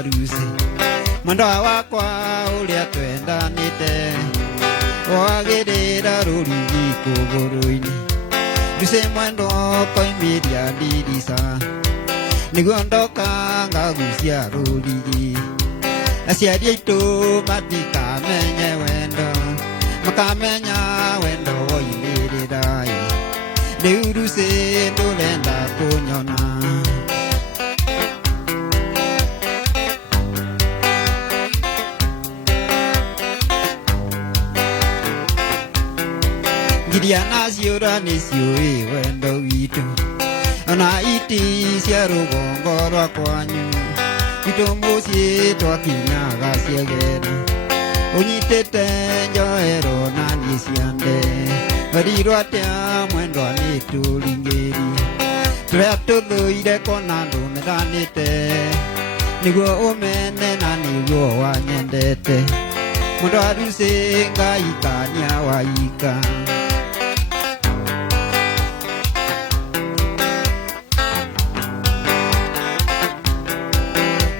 harusi mwendo wakwa uria twendanite wagirira rurigi kuguru-ini nduse mwendo koimiria ndirisa niguo ndoka ngagucia rurigi aciari aitu matikamenye wendo makamenya wendo woimirira riu ruci ndurenda kunyona ngiria naciura niciui wendo witu ona iti cia rugongo rwa kwanyu itu mucii twakinyaga ciegera unyitite njoero na nie ciande rirwo atia mwendwa ni turingiri turia tuthuire kona ndunethanite niguo umene na niguo wanyendete mundu aruci ngaikania waika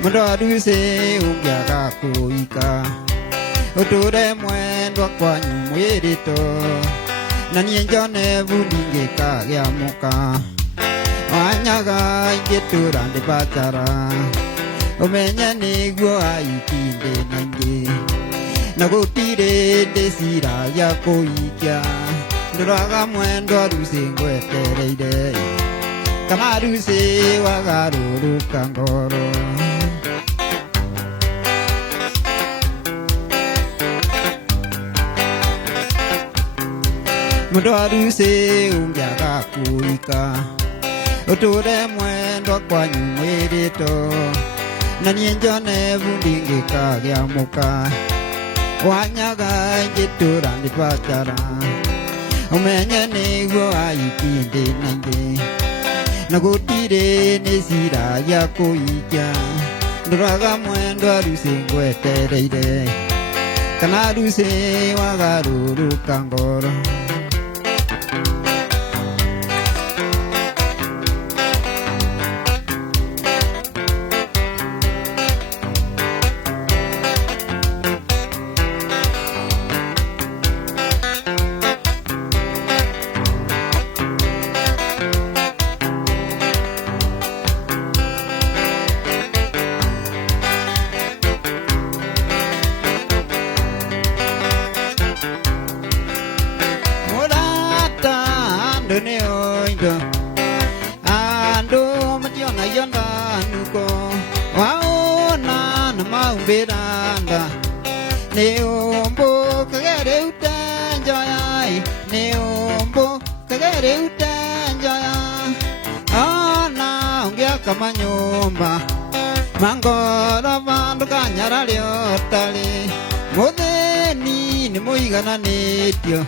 mundu aruci ungiaga kuika uture mwendwa kwanyu mwirito na nie njone vundi ngikagiamuka wanyaga ingitura ndi batara umenye niguo aiki ndi naingi na gutire ndiciragia kuikia nduraga mwendwa aruci ngwetereire kana aruci wagaruruka ngoro mundu aruci ungiaga kuika uture mwendwa kwanyu mwirito na nie njone vundi ngikagiamuka wanyaga ingitura ndi batara umenye niguo aiki ndi naingi na gutire niciragia kuikia nduraga mwendwa aruci ngwetereire kana aruci wagaruruka ngoro ando mationa yonda nuko waona na maumbiranda neombo kagere utanjaya neombo kagere utanjaya ana ungia kama nyumba mangora vandu kanyara liotali mutheni ni muigananitio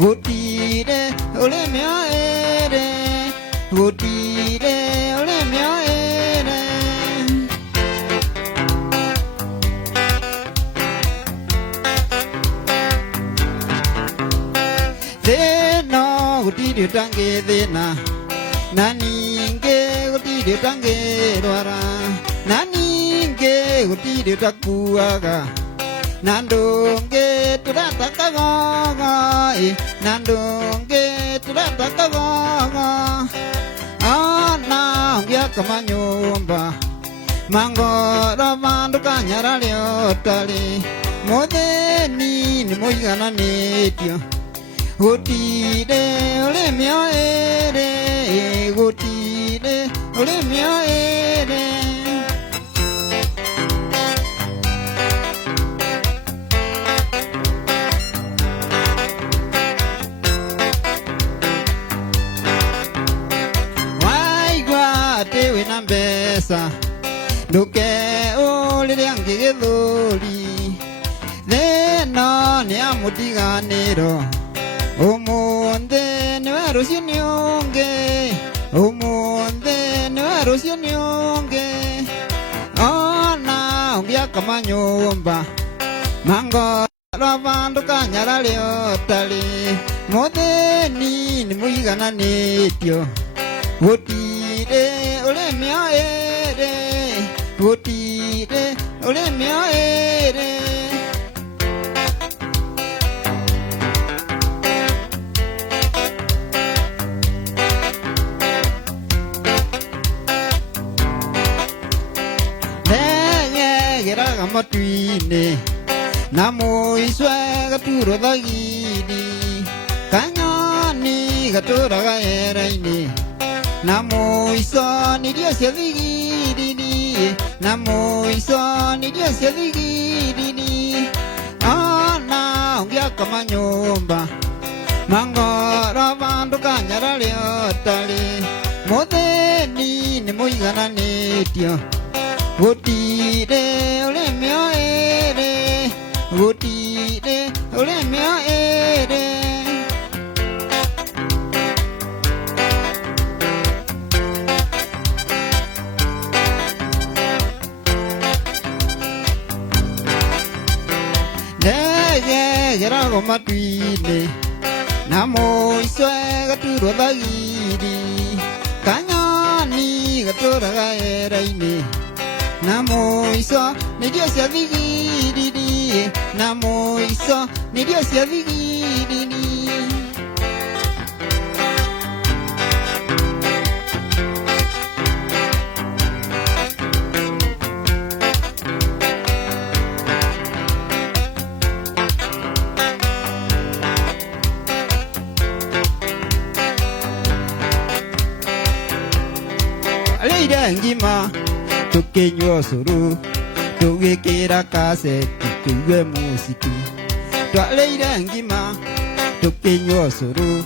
gutire ulemia ere gutire ulemia ere thina gutire utangi thina na ninge gutire utangi rwara na ninge gutire utakuaga nandonge turataka gogo nandonge turataka gogo ana ungia kama nyumba mangora vandu kanyara liotali mutheni ni muigananitio gutire ulemia ere gutire ulemia ere wina mbesa nduke uliria ngigithuri thino ni amutiganiro umunthe niwe rucio niungi umunthe niwe rucio niungi ona ungiaka manyumba mangora vandu kanyara liotali mutheni ni muigananitio gutire ulemia ere gutire ule mio ere Geraga matuine Namo iswa gaturo dagini Kanyani gatura gaeraini Namo iso ni dia sedigini Namo iso ni dia sedigini Ana ungia kama nyumba Mangora bandu kanyara leotali Modeni ni muigana netio Gotire ole mio ere Gotire ole mio ere Neye gerago matuine Namo iswe gaturo dagiri Kanyani gatura gaeraine Namo iso ni dia sia vigiri Namo iso ni dia sia vigiri Alida ngima Tukinywa suru Tukikira kaseti Tuwe musiki Twaleira ngima Tukinywa suru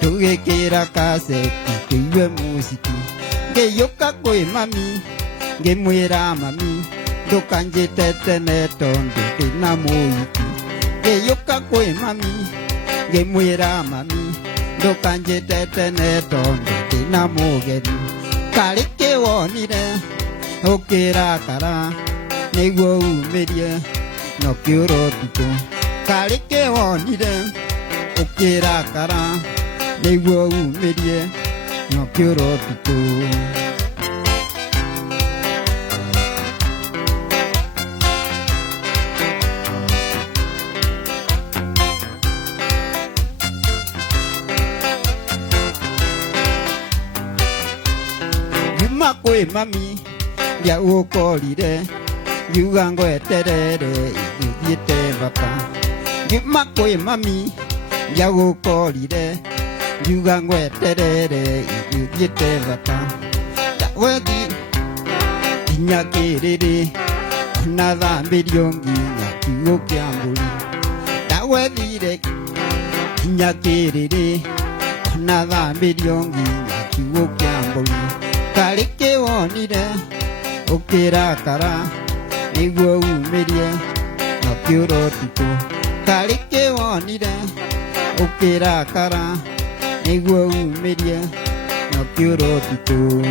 Tukikira kaseti Tuwe musiki Ngeyoka kwe mami Ngemwira mami Ndukanje tete netondo Tina muiki Ngeyoka kwe mami Ngemwira mami Ndukanje tete netondo Tina mugeri Karike wonire Okera kara Negwo umerie No kyoro tuko Karike wonire Okera kara Negwo umerie No kyoro tuko Yuma kwe mami Ya ukorire Yugango eterere Yuyite bapa Yuma kwe mami Ya ukorire Yugango eterere Yuyite bapa Tawegi Inyakiriri Nada mbiriongi Nyakigo kiambuli Tawegi Inyakiriri Nada mbiriongi Nyakigo kiambuli Karike wonire Okera kara Negwo umerie No kyoro tuko Karike wonire Okera kara Negwo umerie No kyoro tuko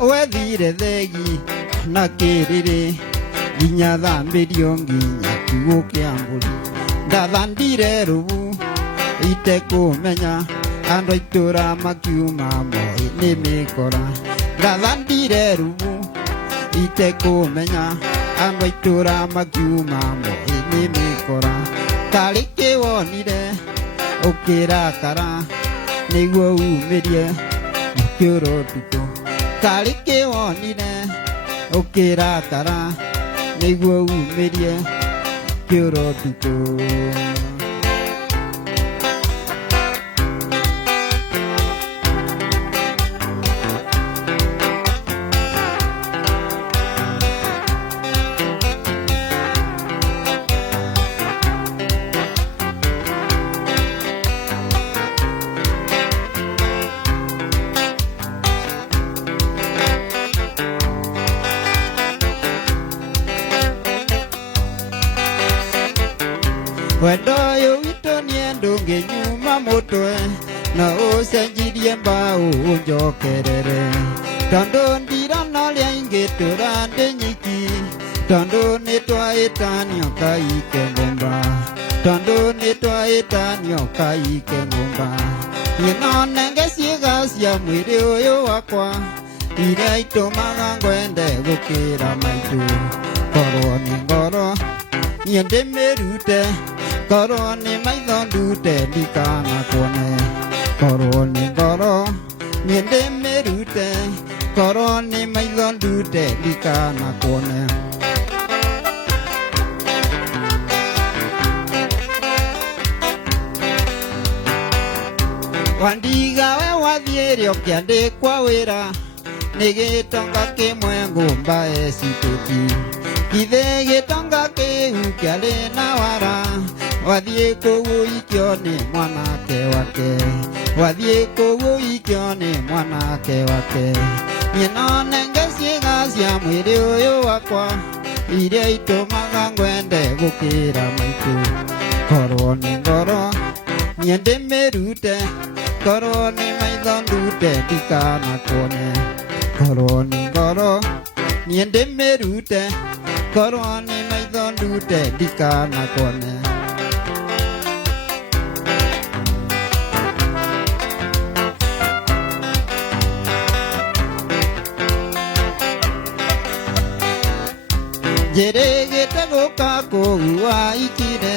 Wethire thegi Nakirire Ginya thambirio nginya Kiugo kiambuli Ndathandire rubu Ite kumenya Andu aitura makiuma Moi ni mikora Ndathandire rubu Ite kumenya Andu aitura makiuma Moi ni mikora Karike wonire Okera kara Negwo umerie Kyoro tuko Karike wonire Okera kara Negwo umerie Kyoro tuko Wendo yo wito niendo ngenyuma motwe na osenjirie mbao njokerere tondu ndirona ria ingitura ndi nyiki tondu nitwaitanio kaike ngumba tondu nitwaitanio kaike ngumba nyinonenge ciĩga cia mwĩrĩ ũyũ wakwa iria itumaga ngwende gũkĩra maitũ korwo nĩ ngoro niĩ ndĩmĩrute korwo nĩ maitho ndute ndikanakuone korwo nĩ ngoro niĩ ndĩmĩrute korwo nĩ maitho ndute ndikanakuone wandiga we wathiĩre ũkĩandĩkwo wĩra nĩ gĩtonga kĩmwe ngũmba ecitũki githĩ gĩtonga kĩu kĩarĩ na wara wathiĩ kũu ikio nĩ mwanake wake wathiĩ kũu ikio nĩ mwanake wake nyinonenge ciĩga cia mwĩrĩ ũyũ wakwa iria itũmaga ngwende gũkĩra maitũ korwo nĩ ngoro niĩ ndĩmĩrute korwo nĩ maitho ndute ndikanakuone korwo nĩ ngoro niĩ ndĩmĩrute korwo nĩ maitho ndute ndikanakuone njĩrĩgĩte gũka kũu waikire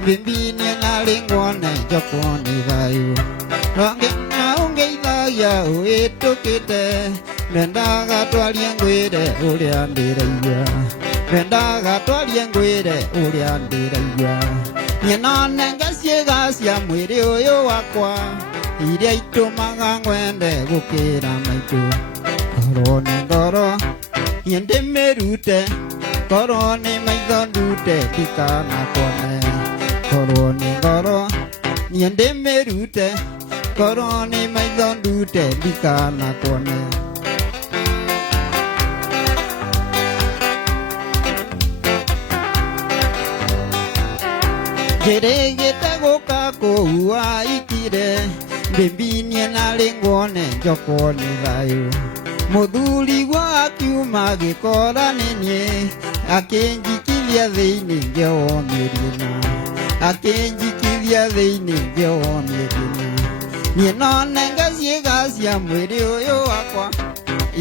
mbimbinie narĩ nguone njokwo nĩ thayũ rangĩna ũngeithagia ũhĩtũkĩte nendaga twarie ngwĩre ũrĩa ndĩraigua nendaga twarie ngwĩre ũrĩa ndĩraigua nyinonenge ciĩga cia mwĩrĩ ũyũ wakwa iria itũmaga ngwende gũkĩra maitũ korwo nĩ ngoro niĩ ndĩmĩrute korwo nĩ maitho ndute ndikanakuone korwo nĩ ngoro niĩ ndĩmĩrute korwo nĩ maitho ndute ndikanakuone njĩrĩgĩte gũka kũu waikire mbimbinie narĩ nguone njokwo nĩ thayũ mũthuri gwa akiuma gĩkora nĩ niĩ akĩnjikithia thĩinĩ ngĩomĩrie na akĩnjikithia thĩinĩ ngĩomĩrie na niĩ nonenge ciĩga cia mwĩrĩ ũyũ wakwa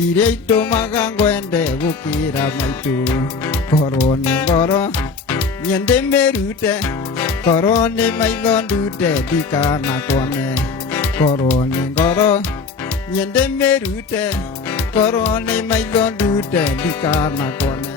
iria itũmaga ngwende gũkĩra maitũ korwo nĩ ngoro niĩ ndĩmĩrute korwo nĩ maitho ndute ndikanakuone korwo nĩ ngoro niĩ ndĩmĩrute korwo nĩ maitho ndute ndikanakuone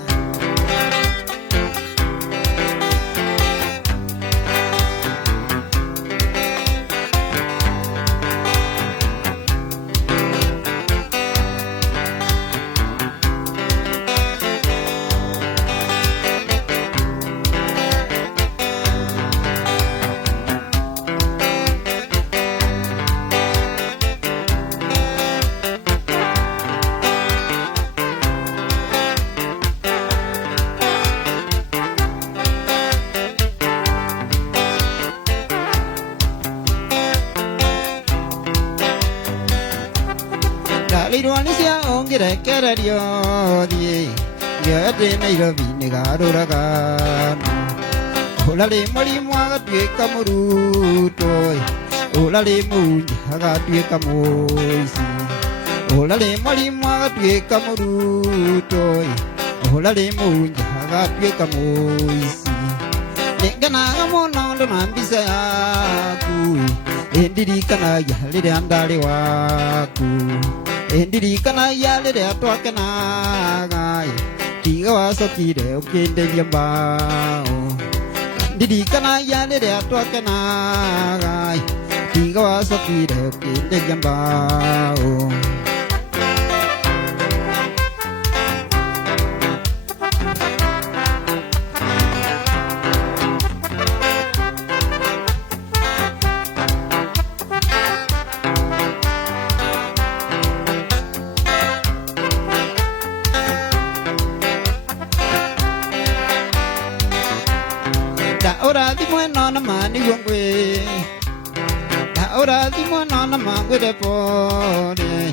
ndarĩirwo nĩ cia ũngĩrekererio thiĩ ngĩoete Nairobi nĩ garũraga ũrarĩ mũrimũ agatuĩka mũrutwo ũrarĩ mũnja agatuĩka mũici ũrarĩ mũrimũ agatuĩka mũrutwo ũrarĩ mũnja agatuĩka mũici nĩngenaga mũno ndona mbica yaku ĩndirikanagia rĩrĩa ndarĩ waku ĩndirikanagia rĩrĩa twakenaga tiga wacokire ũkĩndeithia mbaũ ndirikanagia rĩrĩa twakenaga tiga wacokire ũkĩndeithia mbaũ ũrathimwe no na maniguo ngwĩ ora di mwana na mangwere pore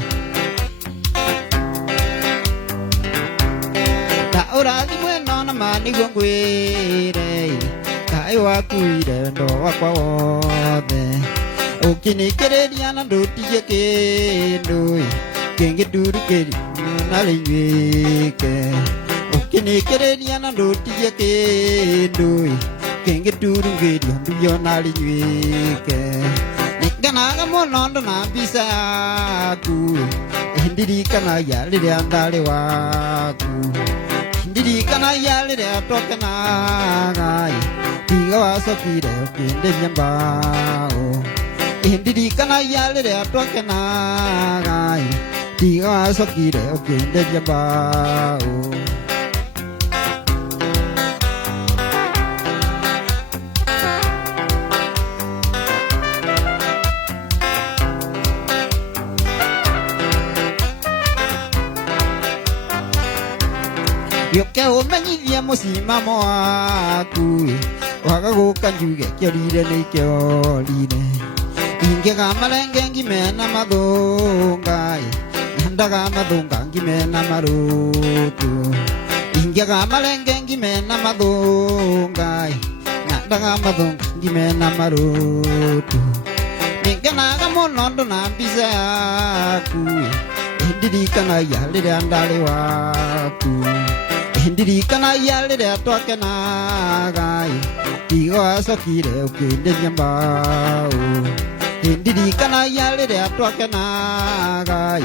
ta ora di mwana na mani gongwere kai wa kuire ndo wakwa wothe ukinikireria na ndutie kindu kenge duru keri na linyike ukinikireria na ndutie kindu kenge duru keri nduyo na linyike nikanaga munondo na bisa yaku ndirikana ya riria ndari waku ndirikana ya riria tokanaga tiga wacokire ukinderia mbao ndirikana ya riria tokanaga tiga wacokire ukinderia mbao Yoke umenyithia musimamo waku waga guka njuge kiorire ni kiorire ingega marenge ngimena mathunga ndandaga mathunga ngimena marutu ingega marenge ngimena mathunga ndandaga mathunga ngimena marutu ningenaga muno ndo na mbica yaku ndirikana ya riria ndari waku ndirikana ya riria twakenaga tiga wacokire ukinderia mbao ndirikana ya riria twakenaga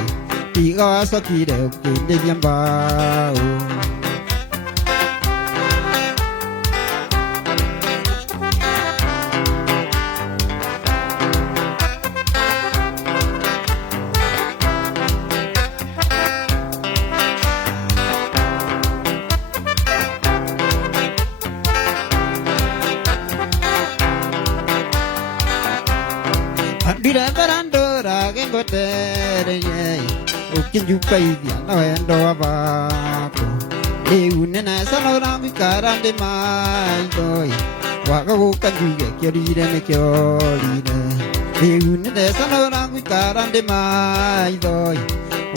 tiga wacokire ukinderia mbao Andira barandora gengotere ukinjuka ivya na wendo wabako unena sanora mikarande maitoi wakaguka njuge kiorire ni kiorire unena sanora mikarande maitoi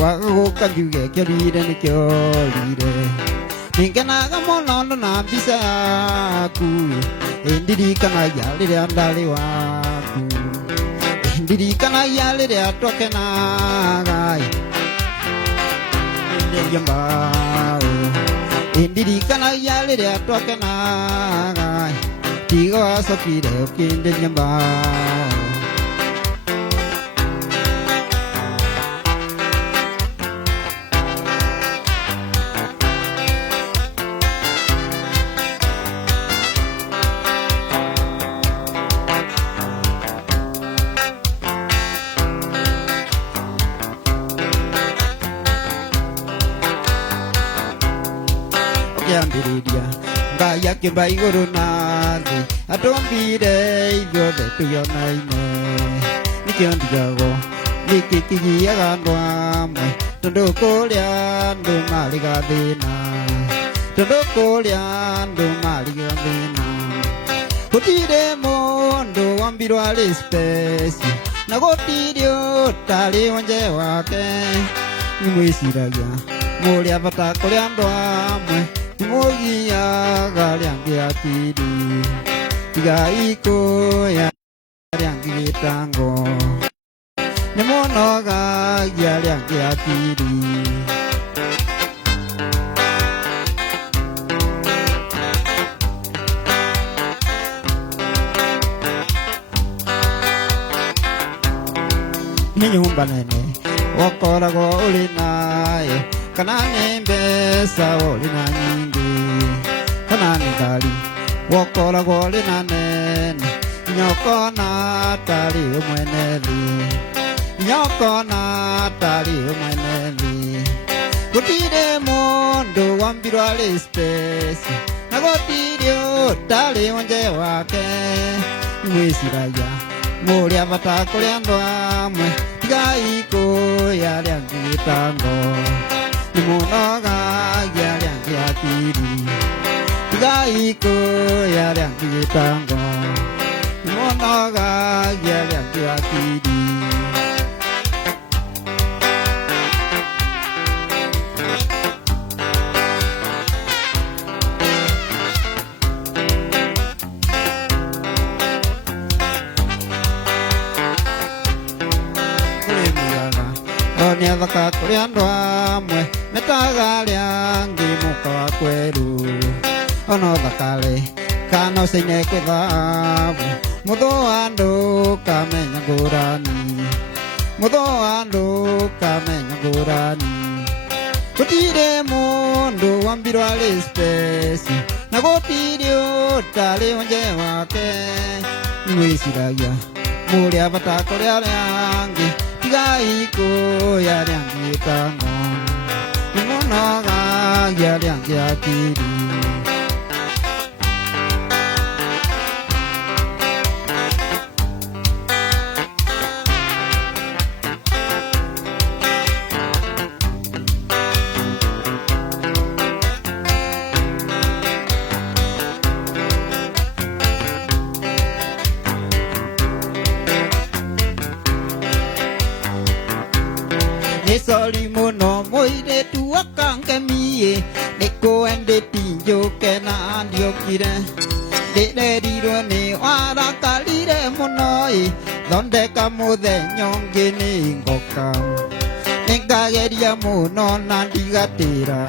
wakaguka njuge kiorire ni kiorire ningenaga muno na mbica yaku ndirikana ya riria ndari waku ndirikana ya riria twakenaga ndenderia mbao ndirikana ya riria twakenaga tiga wacokire ukinderia mbao yambiriria ngai akimba iguru na thi atumbire ithuothe tuyonaine nikio ndigagwo nikikigiaga andu amwe tondu kuria andu mari gathina tondu kuria andu mari gathina gutire mundu wambirwo ari speci na gutire utari wonje wake nimwiciragia muri abata kuri andu amwe Mogia riangi atiri tiga ikoya riangi gitango nemonoga riangi atiri ni nyumba nene wakoragwo uri nayo kana nĩ mbeca ũrĩ na nyingĩ kana nĩ ngari wokoragwo ũrĩ na nene nyokona tarĩ ũmwene thĩ nyokona tarĩ ũmwene thĩ gũtirĩ mũndũ wambirwo arĩ speci na gũtirĩ ũtarĩ wonje wake ngwĩciragia mũrĩ abata kũrĩ andũ amwe tigai kũya rĩangĩ gĩtango Monaga riangi atiri tiga iko ya riangi gitango Monaga ga ya ya ya kiri Onia vaka kuriando amwe metagaliangi muka kweru ono vakale kano sine kwethavu mutho andu kamenya ngurani mutho andu kamenya ngurani gutire mundu wambirwo ari spesi na gutire utari unje wake mwiciragia muria vata kuria riangi Gaiko ya rangi tango Monoga ya rangi akiri Sorry mono moide tu akang miye neko ende tinjo kena andio kire de de diro ne ara kalire monoi donde kamu de nyonge ni ngoka nenga geria mono nandiga tira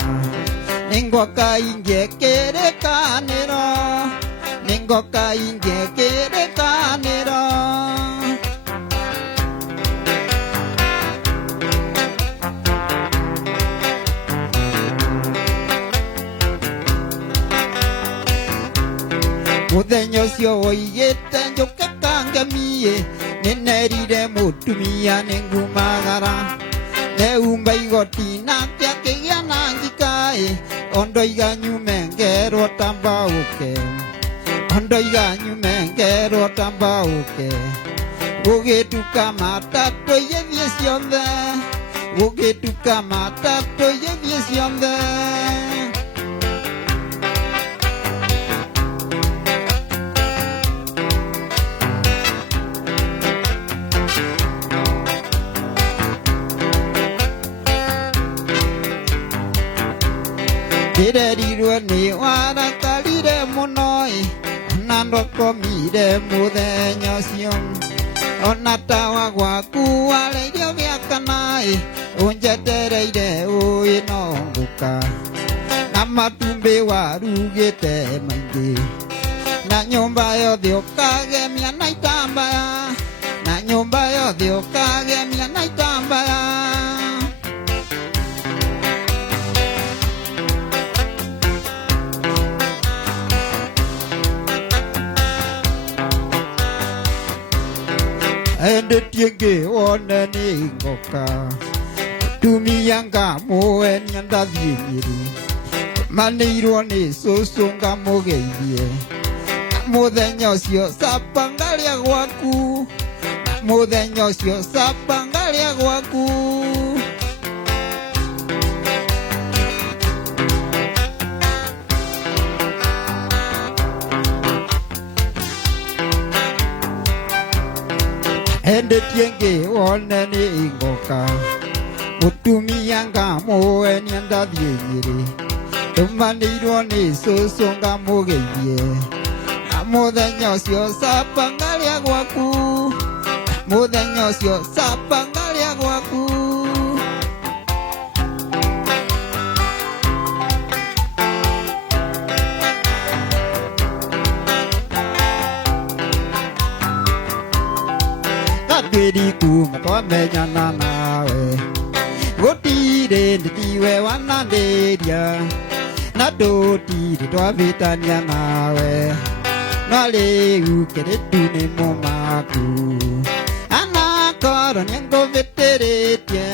nengoka inge kere kanero nengoka inge kere kanero Muthenya ucio woigite njuke kangamie ninerire mutumia ningumagara neumba igoti nake akigia na ngikae ondoiga nyumengerwo tambauke ondoiga nyumengerwo tambauke gugituka matatu yethie ciothe gugituka matatu yethie ciothe Direrirwe ni warakarire munoi Nando komire muthenya ucio Ona tawa gwaku wareirio giakanai Unjetereire ui no nguka Na matumbi warugite maingi Na nyumba yothe ukagemia na itambaya Na nyumba yothe ukagemia na itambaya Ende tienge one ni ngoka Tumiyanga moe nyanda thinyiri Manirwo ni susunga mugeithie Muthenya ucio sapangaria gwaku Muthenya ucio sapangaria gwaku Ende tienge one ni ngoka Mutumiyanga moe nyanda thinyiri Tumanirwo ni susunga mugeithie Muthenya ucio sapangaria gwaku Muthenya ucio sapangaria gwaku Gatwiriku matwamenyana nawe Gutire nditiwe wananderia Na ndutire twavitania nawe Naliu keretu ni mumaku Anakoro nienguvitiritie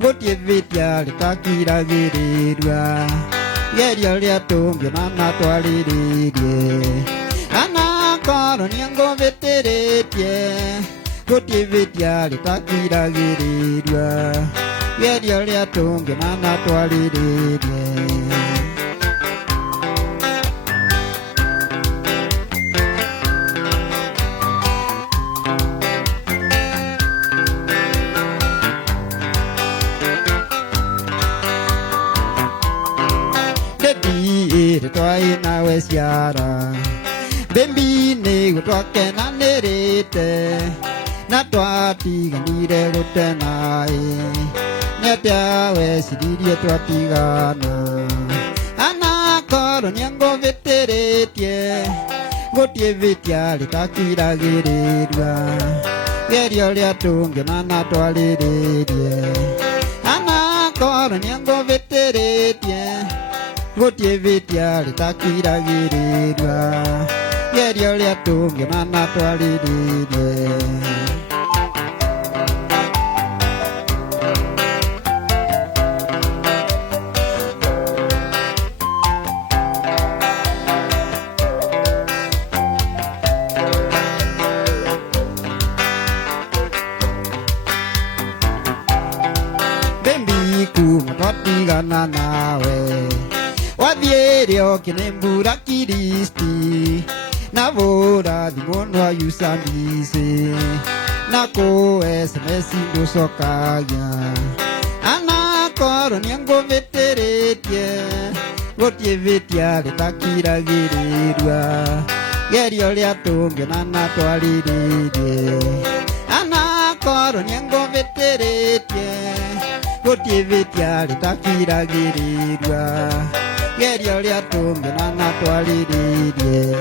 Gutie vitia litakiragirirwa Geria ria tungio na natwariririe Anakoro nienguvitiritie Gutie vitia litakiragirirwa Geria ria tungio na natwariririe Lady twai na wesiara Bembi ne gutwake na nerete Na twati ganire gutenai Nyatia wesidirie twatigana Ana koro nyango veteretie Gotie vitia litakiragirirwa Gerio lia tunge mana twaliririe Ana koro nyango veteretie Gotie vitia litakiragirirwa Gerio lia tunge mana twaliririe Watigana nawe Wathierio kinembura kiristi Navora thimonwa yusambise Nako SMS nducokagia Ana koro niango veteretie Gotie vitia litakiragirirwa Gerio lia tunge na natwaliririe Ana koro niango veteretie Gotie vitia litakiragirirwa Gerio lia tunge na natwaliririe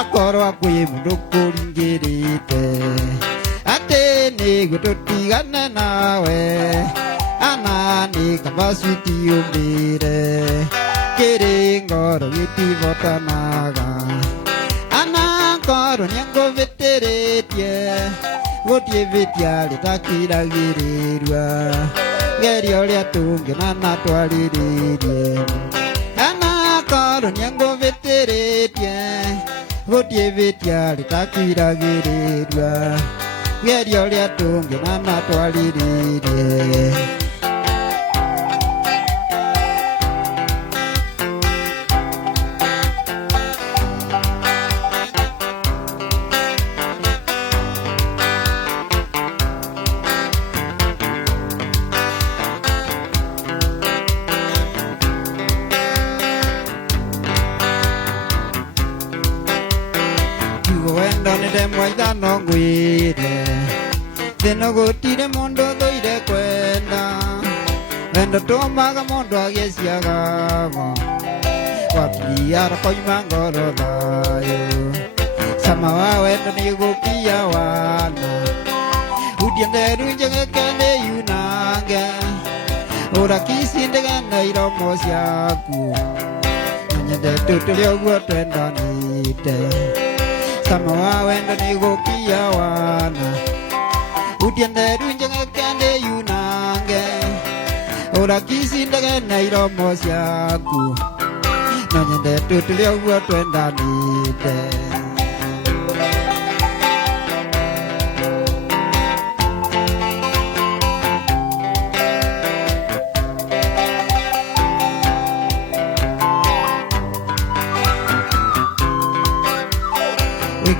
Akoro akwe mundu kuringirite Ate ni gututigane nawe Anani kabaswiti umbire Kiringoro witi votanaga Ana koro nyango veteretie Gotie vitia litakiragirirwa Gerio lia tunge na natwaliririe Ana koro nyango veteretie Gotie vitia litakiragirirwa Gerio lia tunge na natwaliririe Mwaithano ngwire Thino gutire mundu thuire kwenda Wendo tumaga mundu agiciagago Wakiara koima ngoro thayo Sama wa wendo ni gukia wana Udia nderu njegekene yunange Ura kisi ndegana iromo ciaku Nanyende tutuli oguo twendanite Sama wa wendo ni gukia wana Udia nderu njegekene yunange Ura kisi ndegana iromo ciaku Nanyende tutuli oguo twendanite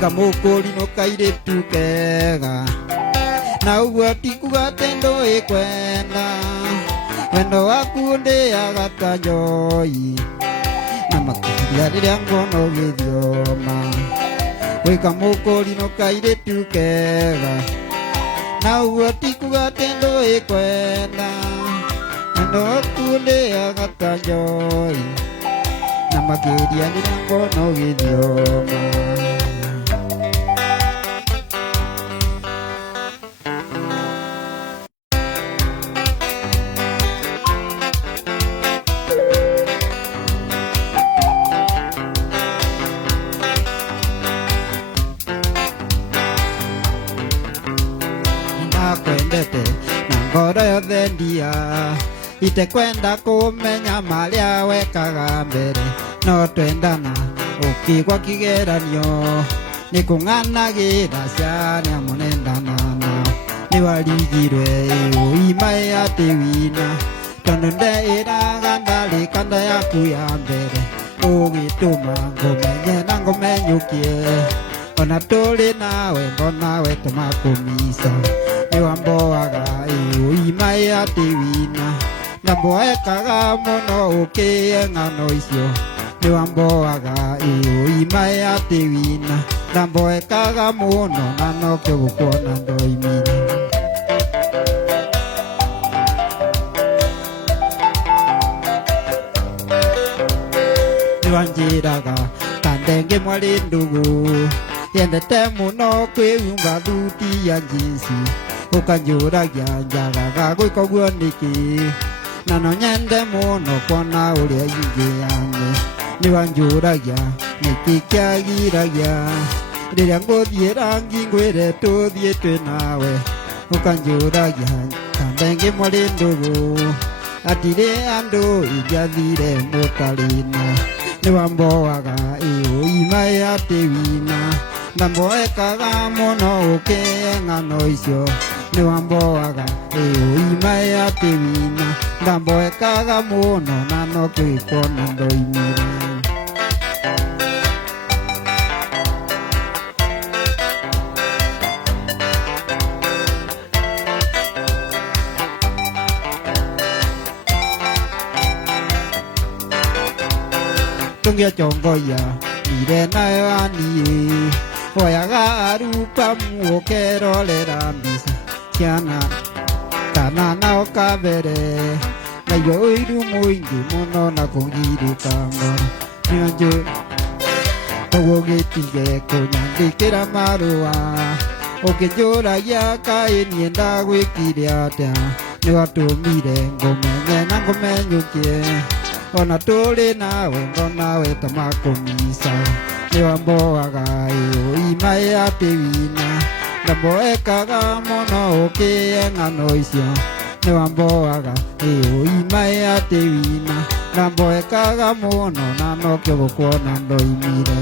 Kamukuri no kaire tukega Na uguo tikuga tendo ikwenda Wendo waku ndi agatanjoi Na makuria riria ngono githioma Kamukuri no kaire tukega Na uguo tikuga tendo ikwenda Wendo waku ndi agatanjoi Na makuria riria ngono githioma Itekwenda kumenya maria wekaga mbere No twendana ukigwa kigeranio Nikung'anagira ciana munendanana Niwarigirwe uimae ati wina Tondu ndeiraga ndarika kanda yaku ya mbere ugituma ngumenye na ngumenyukie ona tuli nawe mbonawe tumakumisa niwamboaga iuima ati wina namboekaga muno ukie ng'ano icio niwamboaga iuima ati wina namboekaga muno na nokio gukuona ndoimire niwanjiraga kandenge mwari ndugu yendete muno kwĩhumba thuti ya jinsi ũkanjũragia njagaga gwĩka ũguo nĩkĩ na no nyende mũno kuona ũrĩa ingĩyane nĩwanjũragia nĩkĩ kĩagiragia rĩrĩa ngũthiĩ rangi ngwĩre tũthiĩ twĩ nawe ũkanjũragia kandenge mwari ndugu atirĩ andũ ingiathire mũtarĩ-na niwamboaga iuima ati wina namboekaga muno ukie ng'ano icio niwamboaga iuima ati wina namboekaga muno na nokio gikuona ndoimire tungĩachongoia ire nayo aniĩ oyaga arupa muokerorera mbica ciana kana nao kabere nayo ũiru mũingĩ mũno na kũgirĩka ngoro nĩonjũ koguo gĩtige kũnyandĩkĩra marũa ũkĩnjũragia kaĩ niĩ ndagwĩkire atĩa nĩwatũmire ngũmenye na ngũmenyũkie ona tũrĩ nawe ngonawe tamakumisa niwamboaga iuima ati wina namboekaga muno ukie ng'ano icio niwamboaga iuima ati wina namboekaga muno na nokio gukuona ndoimire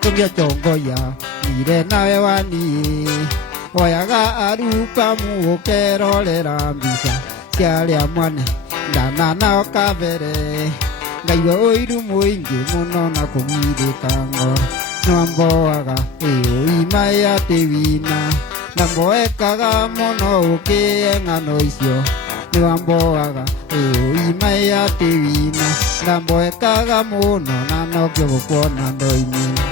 tungĩachongoia ire nawe waniĩ oyaga arupa muokerorera mbica ciarĩa mwane ndana nao kabere ngaigua ũiru mũingĩ mũno na kũgirĩka ngoro niwamboaga iuima ati wina namboekaga muno ukie ng'ano icio niwamboaga iuima ati wina namboekaga muno na nokio gukuona ndoimire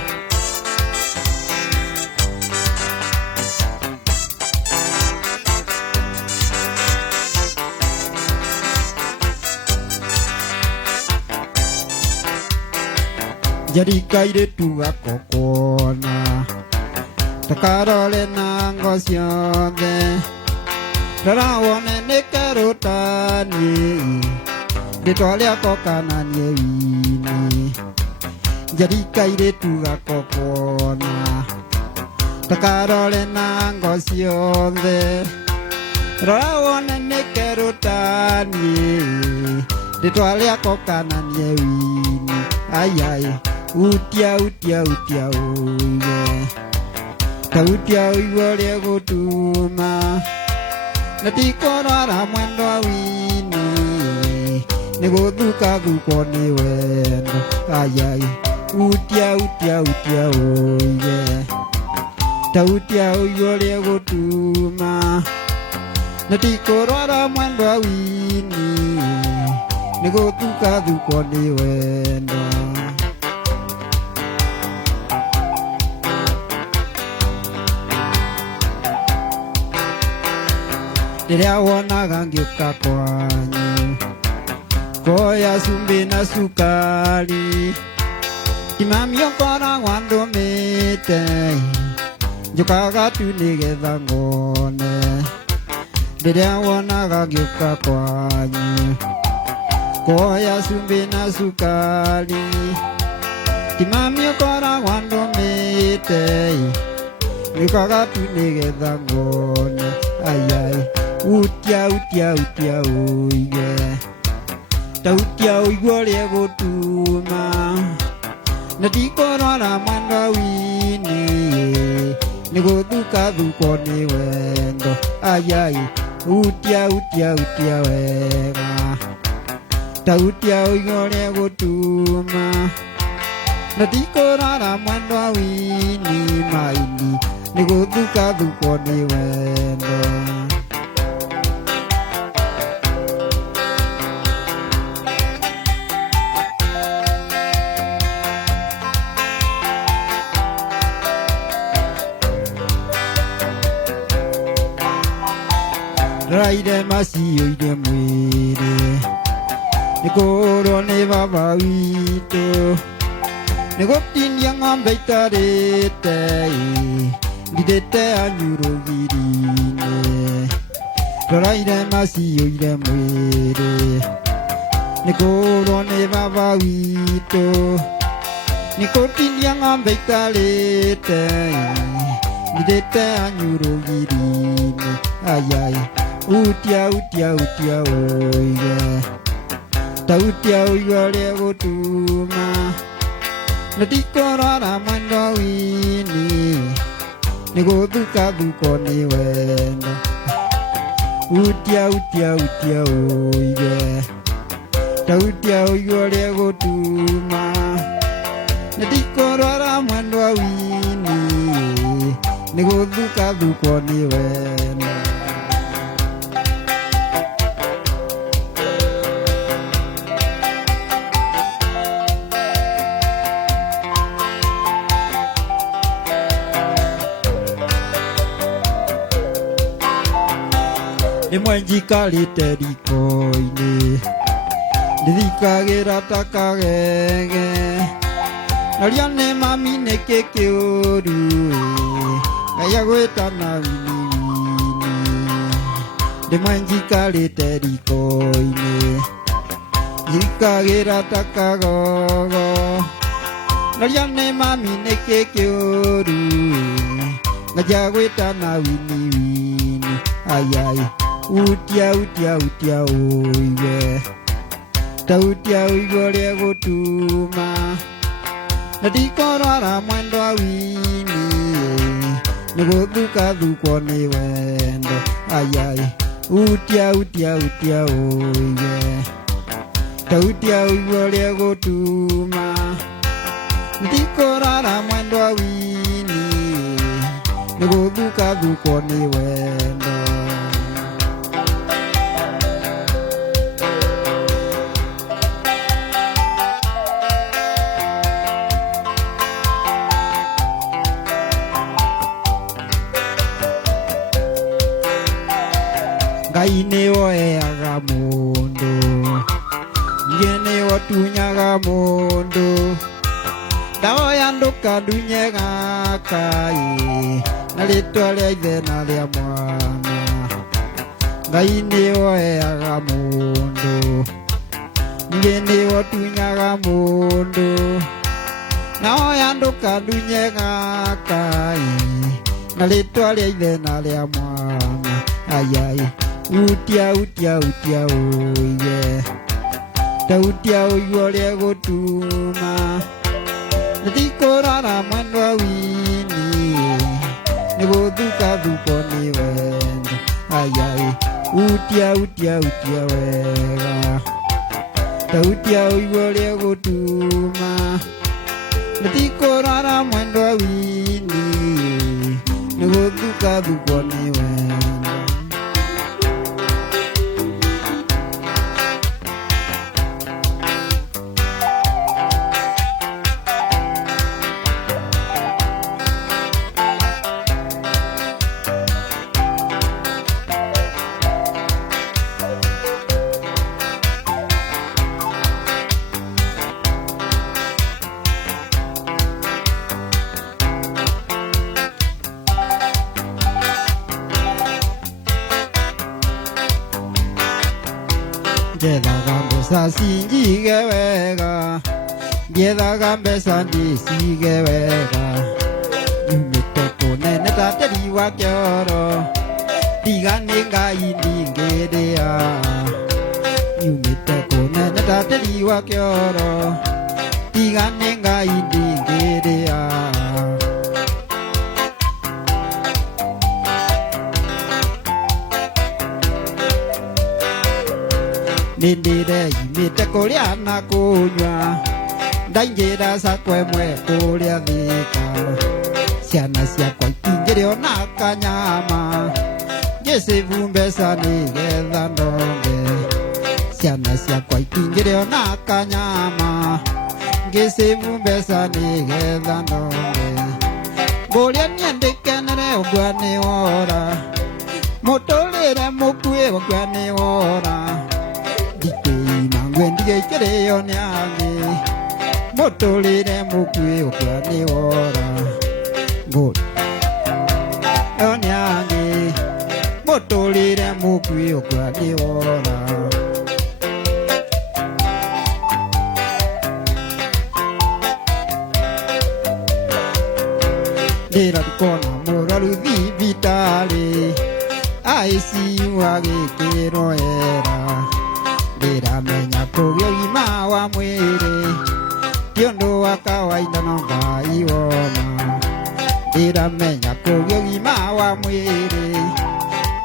Jarikaire tugakokona takarore na ngo ciothe rora wone nĩ karũtani rĩtwa rĩako kananie wini jarikaire tugakokona takarore na ngo ciothe rora wone nĩ karũtani rĩtwa rĩako kananie wini ayai utia uiwe ta utia uiwe ũrĩa gũtuma na tikorora mwendo wini nĩ gũthukwo nĩ wendo ayai utia uiwe ta utia uiwe ũrĩa gũtuma na tikorora mwendo wini nĩ gũthukwo nĩ wendo rĩrĩa wonaga ngĩũka kwanyu koya cumbĩ na cukari timami ũkoragwo ndũmĩte njũkaga tu nĩgetha ngone rĩrĩa wonaga ngĩũka kwanyu koya cumbĩ na cukari timami ũkoragwo ndũmĩte njũkaga tu nĩgetha ngone ayai utia uiwe ta utia uiwe ũrĩa gũtuma na tikorora mwendo wini nĩ gũthukwo duka duko ni wendo ayai utia wega tautia uigore gutuma na tikorara mwendo awini maini ni guthuka duko ni wendo Raide masio ide mwere Nikoro ne baba wito Nikotindia ng'ombe itarete Ngidete anyuro girine Raide masio ide mwere Nikoro ne baba wito Nikotindia ng'ombe itarete Ngidete anyuro girine Ayai Utia oiga Tautia oiga le gutuma Natikorara mwendo awini Niguthuka thuko ni wendo Utia oiga Tautia oiga le gutuma Natikorara mwendo awini Niguthuka thuko ni wendo Nimwenjikarite riko-ini Nithikagira takagege Naria ni mami nĩ kĩũru Ngaya gwĩtana wini Nimwenjikarite riko-ini Nithikagira takagogo Naria ni mami nĩ kĩũru Ngaya gwĩtana wini Ayai Utia oiga Tautia oiga le gutuma Natikorara mwendo awini Niguthuka thuko ni wendo Ayai Utia oiga Tautia oiga le gutuma Natikorara mwendo awini Niguthuka thuko ni wendo Ngai nĩ woeaga mũndũ Ngai nĩ wotunyaga mũndũ Ndawoya ndũkandunye gaka Na rĩtwa rĩa ithe na rĩa mwana Ngai nĩ woeaga mũndũ Ngai nĩ wotunyaga mũndũ Ndawoya ndũkandunye gaka Na rĩtwa rĩa ithe na rĩa mwana Ayai Utia oiga Tautia oiga le gutuma Natikorara mwendo awini Niguthuka thuko ni wendo Ayai Utia wega Tautia oiga le gutuma Natikorara mwendo awini Niguthuka thuko ni wendo Njethaga mbeca cinjige wega Ndiethaga mbeca ndĩcige wega Nyumĩte kũnene ta tĩri wa kĩoro Ndiga nĩ Ngai ndingĩrĩa Nyumĩte kũnene ta tĩri wa kĩoro Ndiga nĩ Ngai ndingĩrĩa nindire imite kuria na kunywa ndaingira sakwe mwe kuria thika ciana ciakwa itingire ona kanyama ngicibu mbeca nigetha ndonge ciana ciakwa itingire ona kanyama ngicibu mbeca nigetha ndonge nguria nie ndikenere ugua ni wora muturire mukue ugua ni wora ndikima ngwendige ikirio ni angi muturire mukue ugua ni wora ni angi muturire mukue ugua ni wora ndirakona muraru thibitari ICU agikirwo era ndiramenya kugĩa ũgima wa mwĩrĩ ti ũndũ wa kawaida no Ngai wona ndiramenya kugĩa ũgima wa mwĩrĩ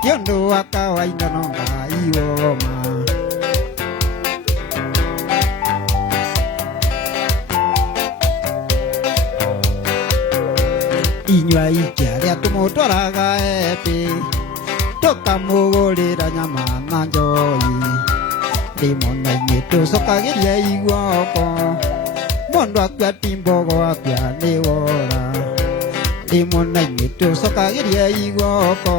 ti ũndũ wa kawaida no Ngai wona inyua ikia rĩa tũmũtwaraga epi tukamugurira nyama na njoi rimona-inĩ tũcokagĩria iguoko mũndũ akua ti mbogo akua nĩ wora rimona-inĩ tũcokagĩria iguoko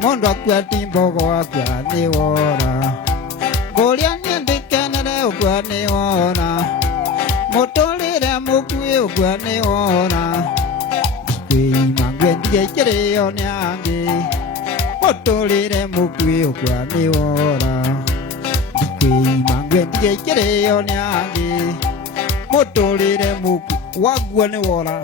mũndũ akua ti mbogo akua nĩ wora ngũria niĩ ndikenere ũkua nĩ wora mũtũrĩre mũkue ũkua nĩ wora ndikwĩima ngwendige ikĩrĩo nĩ angĩ muturire mukue ugua ni wora ndikwĩima ngwendige ikĩrĩo nĩ angĩ muturire mukue wagua ni wora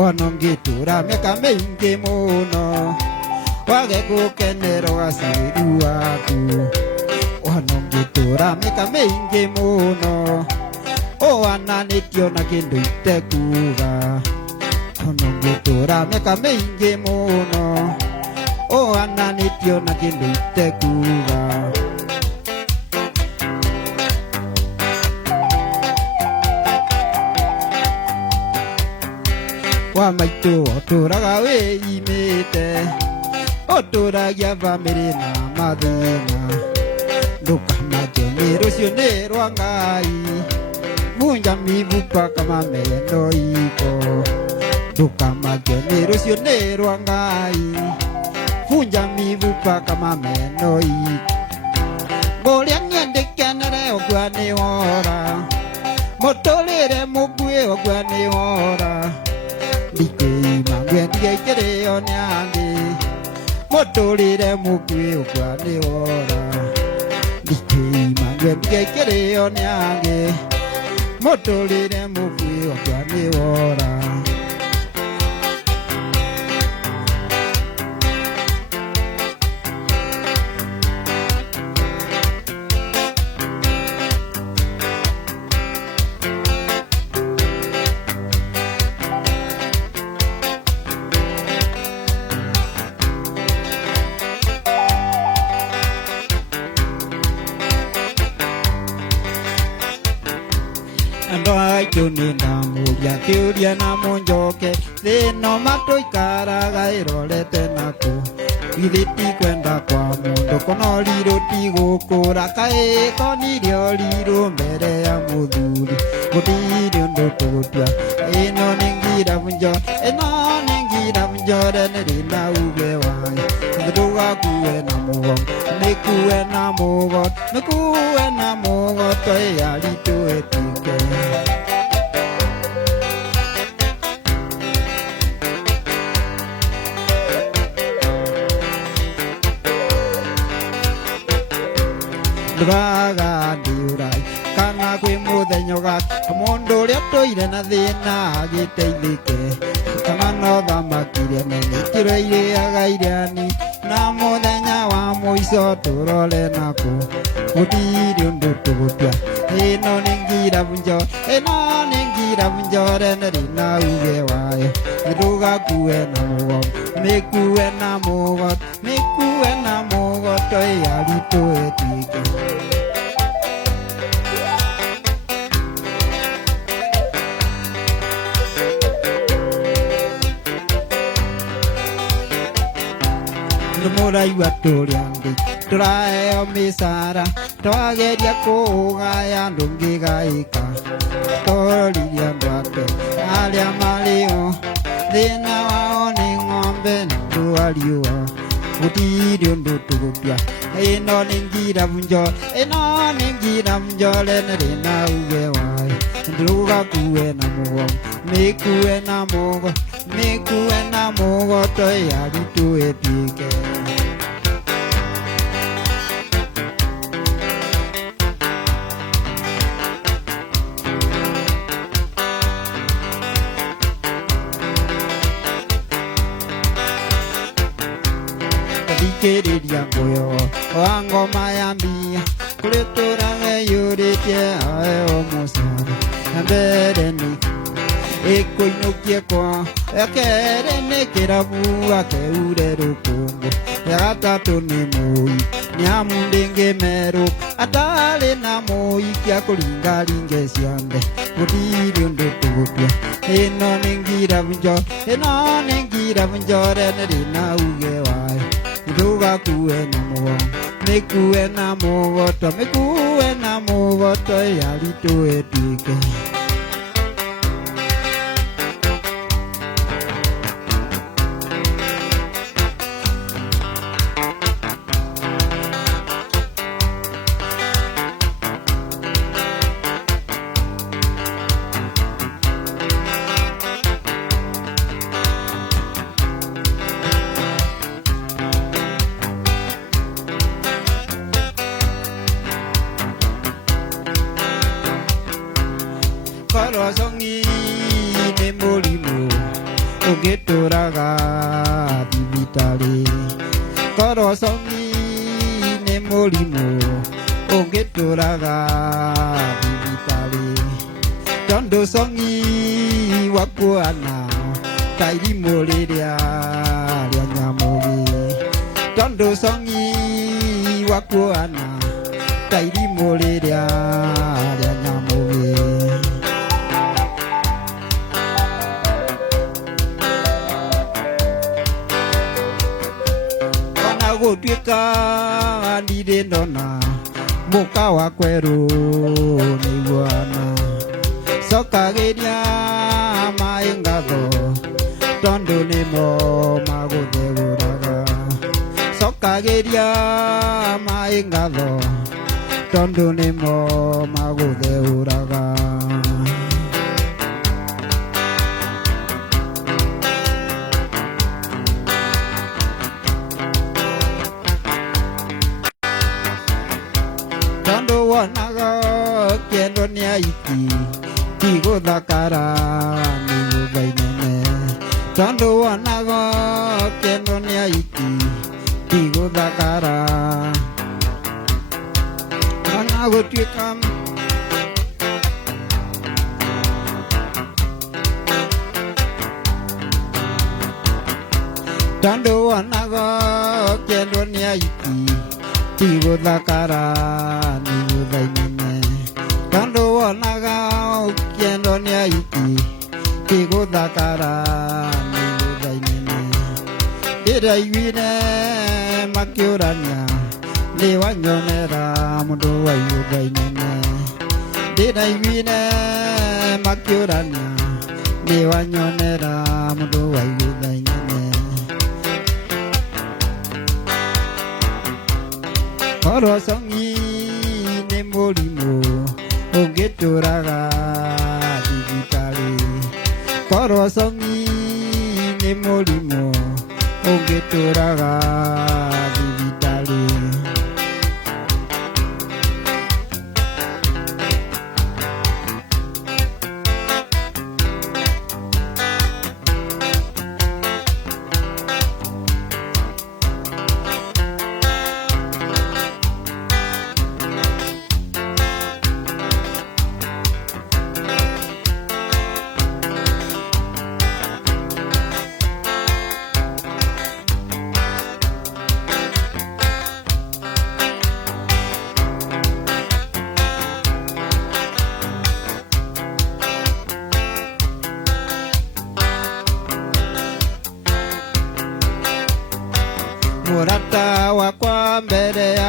wanongĩtũra mĩaka mĩingĩ mũno wage gũkenerwo gaciru waku wanongĩtũra mĩaka mĩingĩ mũno ũwananĩtio na kĩndũ itekuga wanongĩtũra mĩaka mĩingĩ mũno ũwananĩtio na kĩndũ itekuga wa maitũ ũtũraga wĩimĩte ũtũragia bamĩrĩ na mathĩna ndukamakio nĩ rũciũ nĩ rwa Ngai vunja mifupa kama meno iko ndukamakio nĩ rũciũ nĩ rwa Ngai vunja mifupa kama meno iko ngũria niĩ ndikenere ũkua nĩ wora mũtũrĩre mũkue ũkua nĩ wora ndikwĩima ngwendige ikĩrĩo nĩ angĩ muturire mukue ugua ni wora ndikwĩima ngwendige ikĩrĩo nĩ angĩ muturire mukue ugua ni wora Juni na muya kiuria na munjoke thino matuikaraga irorete naku ithiti kwenda kwa mundu kono riru ti gukura kaĩ konirio riru mbere ya muthuri gutiri undu tugutua ĩno nĩ ngira bunjore nĩrĩ na uge wayo ndugakue na mugo nĩkue na mugo twĩyari twĩtike nduraga ndiurai kana kwĩ mũthenya ũgaki mũndũ ũrĩa tũire na thĩna agĩteithĩke kana no thamakire menyekĩrwo irĩaga iriani na mũthenya wa mũico tũrore naku gũtirĩ ũndũ tũgũtua ĩno nĩ ngia ningira bunjo eno ningira bunjo reneri na uge wae iruga kuwe na mugo mekuwe na mugo mekuwe na mugo to yali to etike Mura iwaturiandi turae omisara twageria kugaya ndungigaika toriria ndwate aria mario thina wao ni ng'ombe nduariua gutiri undu tugupia ino ningira bunjo renere na uge wae nduga kuwe na mugo mekuwe na mugo to yari tu etike Kiriria moyo wango mayambia kuletora ngeyuritie ae omusara ambereni ikoinukie kwa ekerene kirabu akeure rukungu yagatatu ni mui nyamundinge meru atale na mui kia kuringaringe siande gutiri undu tugupia ino ningira bunjo reneri na uge wae Nduga kuwe na mugo mekuwe na mugo to yali to etike Korosongi ne molimo ogeturaga bibitali Korosongi ne molimo ogeturaga bibitali Tondo songi wakuana tairi moleria ya nyamogi Tondo songi wakuana tairi moleria ya nyamogi Gutwika ndire ndona muka wa kweru niguana sokageria maingatho tondu nimo magutheuraga sokageria maingatho tondu nimo magutheuraga Naga kendo ni aiki tigo dakara ni bainene Tondo wanaga kendo ni aiki tigo dakara Wanago twikam Tondo wanaga kendo ni aiki tigo dakara ni bainene Tondo wanaga kendo ni aiki tigo dakara ni bainene Dira iwine makiurania ni wanyonera mundu wa bainene Dira iwine makiurania ni wanyonera mundu wa bainene Korosongi ne molimo ogeturaga bibitali Korosongi ne molimo ogeturaga bibitali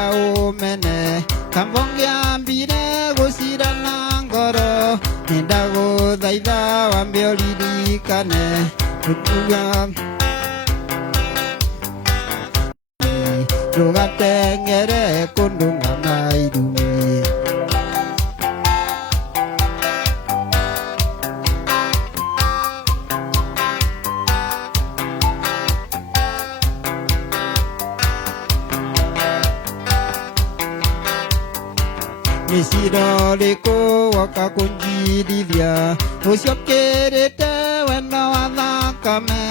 umene kambongiambire gusirana ngoro nindaguthaitha wambe uririkane gutuga ndugateng'ere kundung'ana irumi Nisiroriko wakakunjirithia uciokerete wendo wa thakame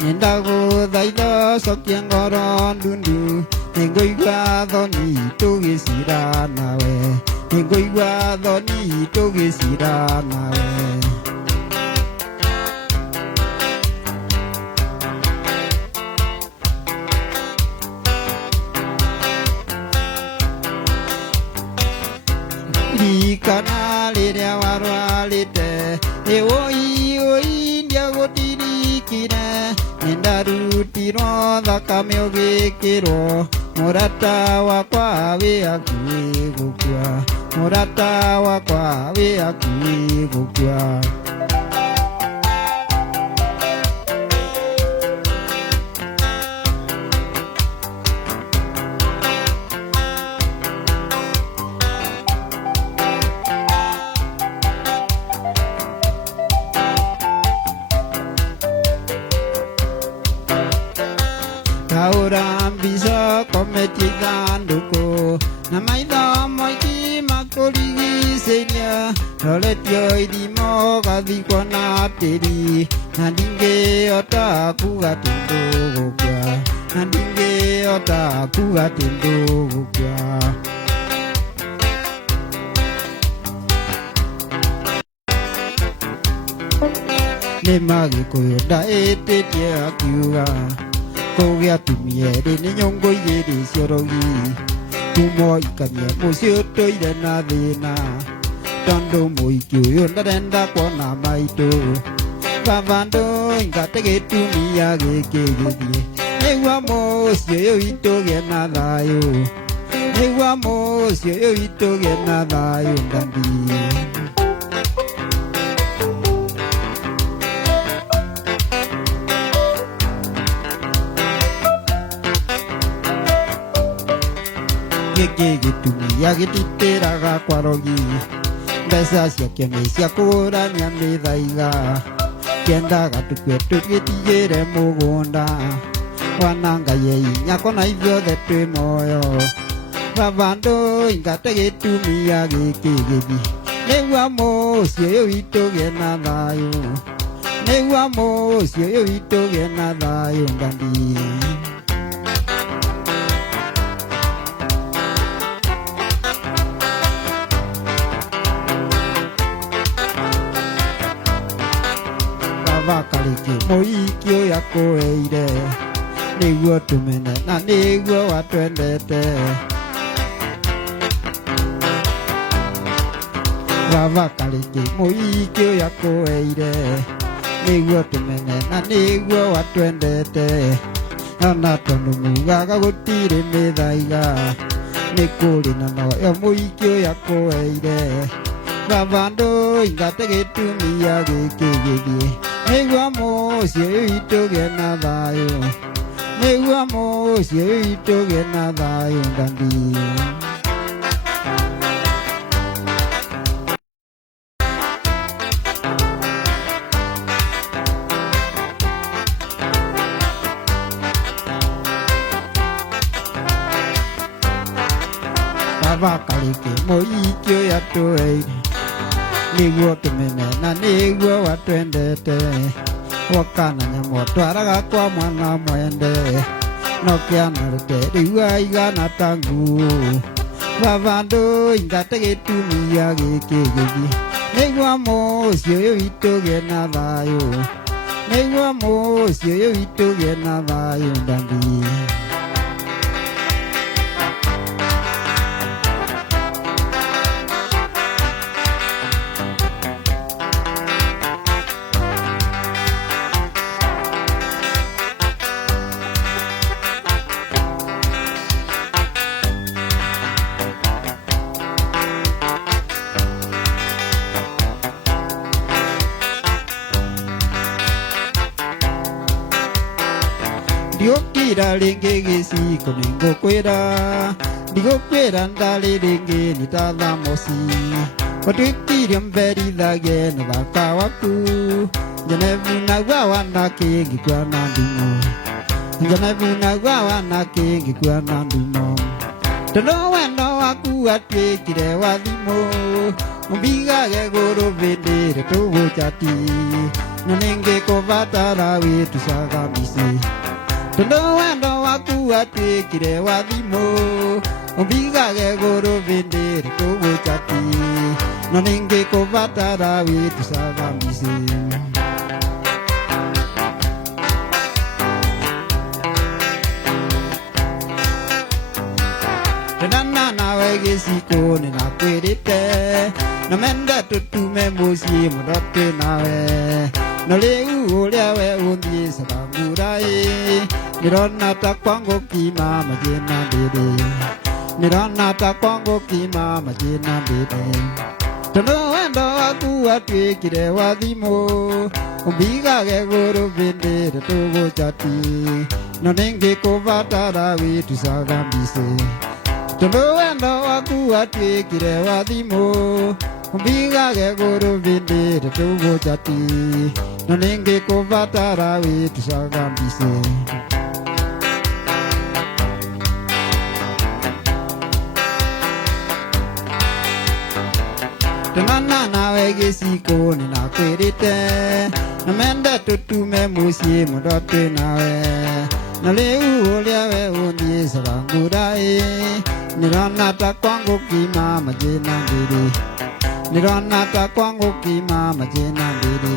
nindaguthaitha cokia ngoro ndundu ningũigua thoni tũgĩcira nawe ningũigua thoni tũgĩcira nawe kana rĩrĩa warwarĩte ĩwoi ndiagũtirikire nĩndarutirwo thakame ũgĩkĩrwo mũrata wakwa wĩ hakuhĩ gũkua mũrata wakwa wĩ hakuhĩ gũkua Kaurambisa kometi thanduku na maitho moiki makũrigicĩria roretio ithimo gathikwo na tĩri na ndingĩhota kuga tĩ ndũgũkua na ndingĩhota kuga tĩ ndũgũkua nĩ Magĩkũyũ ndaĩtĩtie akiuga kũgĩa atumia erĩ nĩ nyũngũ igĩrĩ ciorogi kumo ikamia mũciĩ ũtũire na thĩna tondũ mũhiki ũyũ ndarenda kuona maitũ baba ndũingate gĩtumia gĩkĩ gĩthiĩ nĩguo mũciĩ ũyũ witũ gĩe na thayũ nĩguo mũciĩ ũyũ witũ gĩe na thayũ ndandi gĩkĩ gĩtumia gĩtitĩraga kwarogi mbeca ciakĩo nĩ cia kũgũrania mĩthaiga kĩendaga tũkue tũgĩtigĩre mũgũnda wana Ngai einya kona ithuothe twĩ muoyo baba ndũingate gĩtumia gĩkĩ gĩthi nĩguo mũciĩ ũyũ witũ gĩe na thayũ nĩguo mũciĩ ũyũ witũ gĩe na thayũ ndandi vakarĩki mũhiki ũyũ akũheire nĩguo tũmene na nĩguo watwendete vakarĩki mũhiki ũyũ akũheire nĩguo tũmene na nĩguo watwendete ona tondũ mugaga gũtirĩ mĩthaiga nĩ kũrĩ na noyo mũhiki ũyũ akũheire baba ndũingate gĩtumia gĩkĩ gĩthiĩ nĩguo mũciĩ ũyũ witũ gĩe na thayũ nĩguo mũciĩ ũyũ witũ gĩe na thayũ ndandi vakarĩki mũhiki ũyũ atũheire nĩguo tũmene na nĩguo watwendete wakana nyamũ twaraga kwa mwana mwende no kĩana rũte rĩu aigana ta nguũ baba ndũingate gĩtumia gĩkĩ gĩthiĩ nĩguo mũciĩ ũyũ witũ gĩe na thayũ nĩguo mũciĩ ũyũ witũ gĩe na thayũ ndandi kwira lingi gisiko ningo kwira digo kwira ndali lingi nitadha mosi watwikiri mberi dhage na dhaka waku janevu na gwawa na kingi kwa nandumo janevu na gwawa na kingi kwa nandumo tono wendo waku atwikire wathimo mbigage guru vindire tugu chati nenge kovatara witu sagamisi tono wendo waku atwikire wathimo mbigage guru vindire tugu chati nenge kovatara witu sagamisi nana nawe gisiko nina kwirite na menda tutume musi mudote nawe no leu ulia we undi sabangurai nirona ta kwango kima majena dede nirona ta kwango kima majena dede tono wendo waku atwikire wathimo umbigage guru vindire tugu chati no ningi kuvatara witu sagambise tono wendo waku atwikire wathimo umbigage guru vindire tugu chati no ningi kuvatara witu sagambise Tenana nawe gisiko nina kwirite na menda tutume musi mudote nawe na leu ulia we undi sabangurai nirona ta kwangu kima majena ndiri nirona ta kwangu kima majena ndiri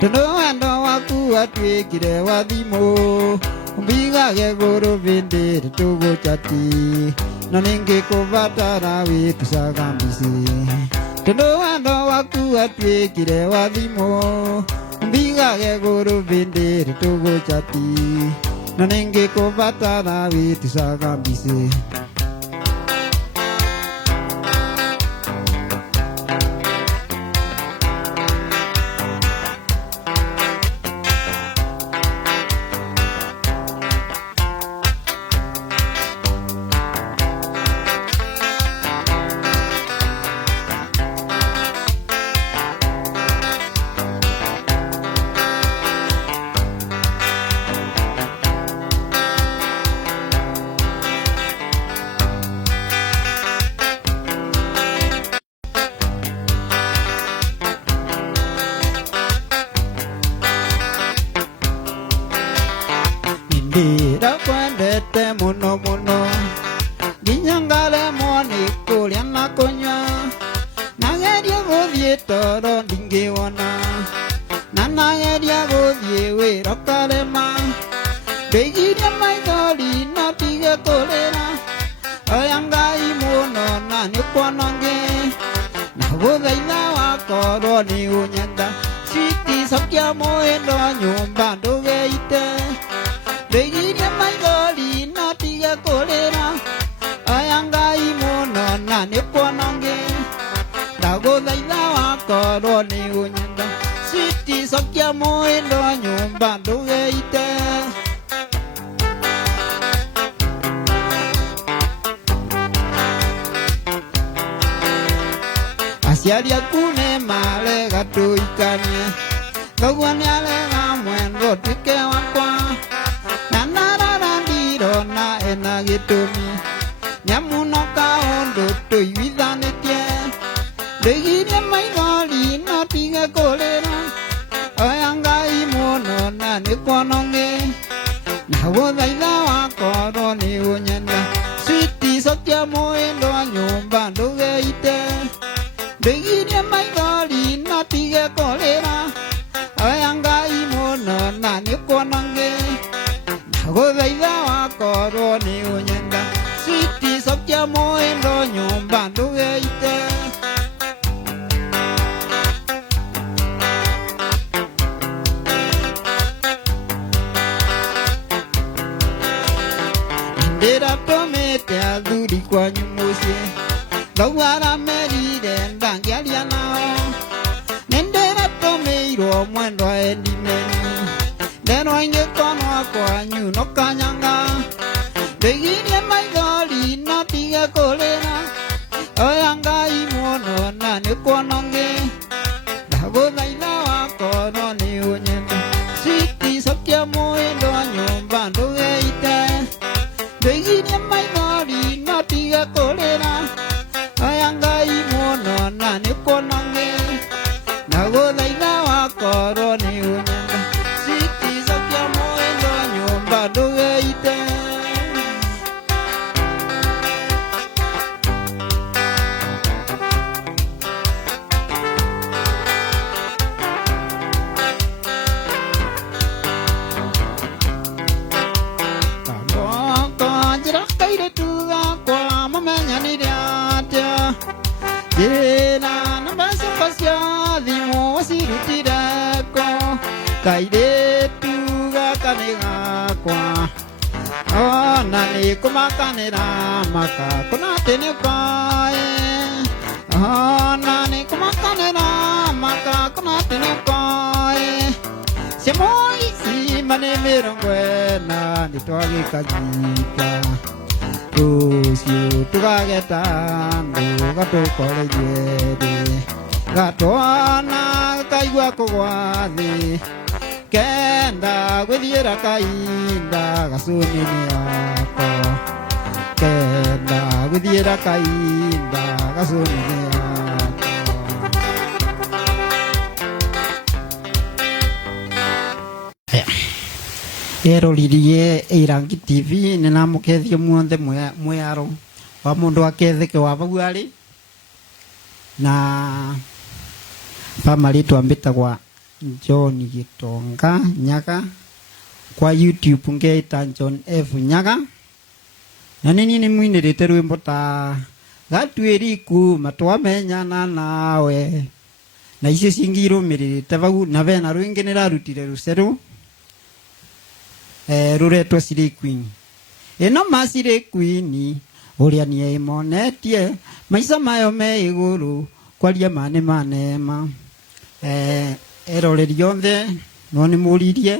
tono wendo waku atwikire wathimo umbigage guru vindire tugu chati no ningi kuvatara witu sagambisi tono wendo waku atwikire wathimo umbigage guru vindire tugu chati no ningi kuvatara witu sagambisi Ndira kwendete muno muno Ginyangale mwani kulia na kunywa Nageria guthie toro ndingiwona Na nageria guthie wira karema Ndegiria maithori no tige kurira Oya Ngai muno na niukwanonge Na guthaitha wakorwo ni unyenda Switi cokia muindo nyumba ndugeite Ndegiria maithori no tige kurira Oya Ngai muno na niukwanonge Ndaguthaitha wakorwo ni unyenda Switi cokia muindo nyumba ndugeite Aciari aku nĩ marega tũikanie Thoguo nĩarega mwendwo tuĩke wakwa Na narora ndirona ena gĩtũmi Nĩamunoka ũndũ tũiguithanĩtie Ndĩgirie maithori no tige kũrĩra Oya Ngai mũno na nĩkuonongĩ Na gũthaitha wakorwo nĩ ũnyenda Switi cokia mwĩndwa nyũmba ndũgeite Ndegirie maithori no tige kurira Oya Ngai muno na niukwanonge Na guthaitha wakorwo ni unyenda Switi cokia muindo nyumba ndugeite Ndira tumite athuri kwanyu mucii Thau aramerire ndangiaria nao Nindira tumirwo mwendwa endimeni Nderwo ingĩkonwo kwanyu no kanyanga begine maigoli no tiga kolera oyanga imono na ne kononge dago laila wako no ni unyenda siti sokya moendo nyumba ndo eite begine maigoli no tiga kolera oyanga imono na ne kononge dago laila wako no ni unyenda siti sokya moendo nyumba ndo eite kaide tuga kanega kwa ona ni kumakanera maka kuna tene kai ona ni kumakanera maka kuna tene kai semoi si mane merongwe na ni twagi kajika Rusio tuga geta gato kore jede gato na kaigwa kogwathi kenda gwithiera kainda gasunini yako kenda gwithiera kainda gasunini yako eroririe Irangi TV nina mukethio muothe mwearo wa mundu aketheke wa bau ari na family twambitagwa John Gitonga Nyaga kwa YouTube ngeita John F Nyaga na nini ni mwinirite rwimbo ta gatwiriku matwamenyana nawe na icio cingirumirite bau na bena rwingi nirarutire ruceru ruretwa Siri Queen eno masire Queen uria nie imonetie maisha mayo me iguru kwaria mane manema eroreri yonthe no ni muririe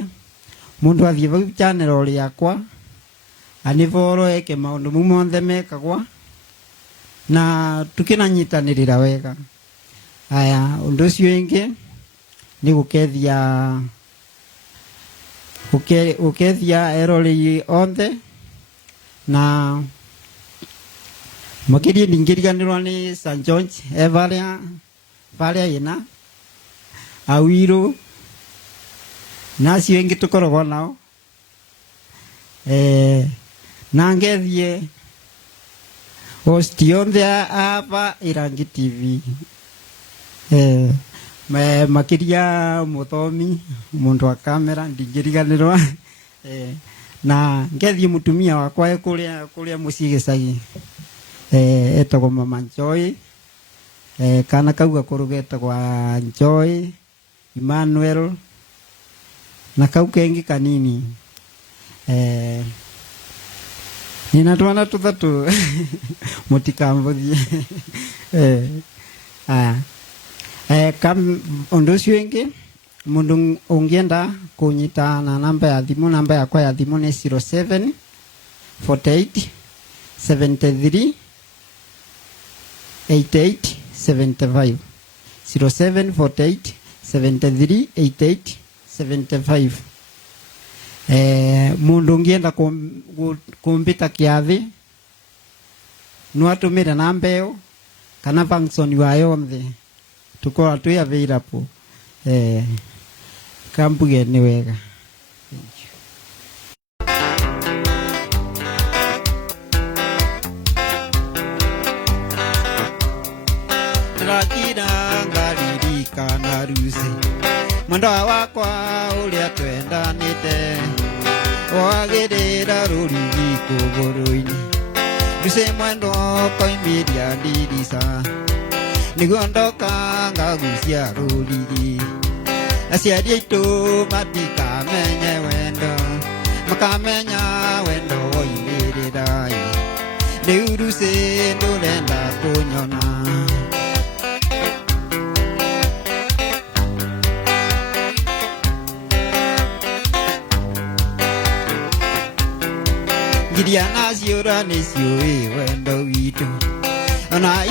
mundu athie bau channel ori yakwa anivoro eke maundu mumonthe mekagwa na tukinanyitanirira wega aya undu cio ingi ni gukethia eroreri onthe na makirie ndingiriganirwa ni St George varia ina Awiru nacio ingi tukoragwo nao na ngethie host yonthe aba Irangi TV makiria muthomi mundu wa kamera ndingiriganirwa na ngethie mutumia wakwa kuria mucii gicagi etagwo Mama Joy kana kauga kurugetagwa Joy Emmanuel na kau kengi kanini nina twana tuthatu mutikambuthie kam undu cio ingi mundu ungienda kunyitana namba yakwa ya thimu ni 07 48 73 88 75 07 48 73 88 75 mundu ungienda kumbita kiathi no atumire namba iyo kana function wa yonthe tukora twi available kambuge ni wega. Trakina ngaririka na rusi mwendo wakwa uria twendanite wagirira rurigi kuguruini ruse mwendo koimiria ndirisa niguo ndoka ngagucia rurigi aciari aitu matikamenye wendo makamenya wendo woimirira riu ruse ndurenda kunyona Gideana ciũra nĩ ciũĩ wendo witũ. Ona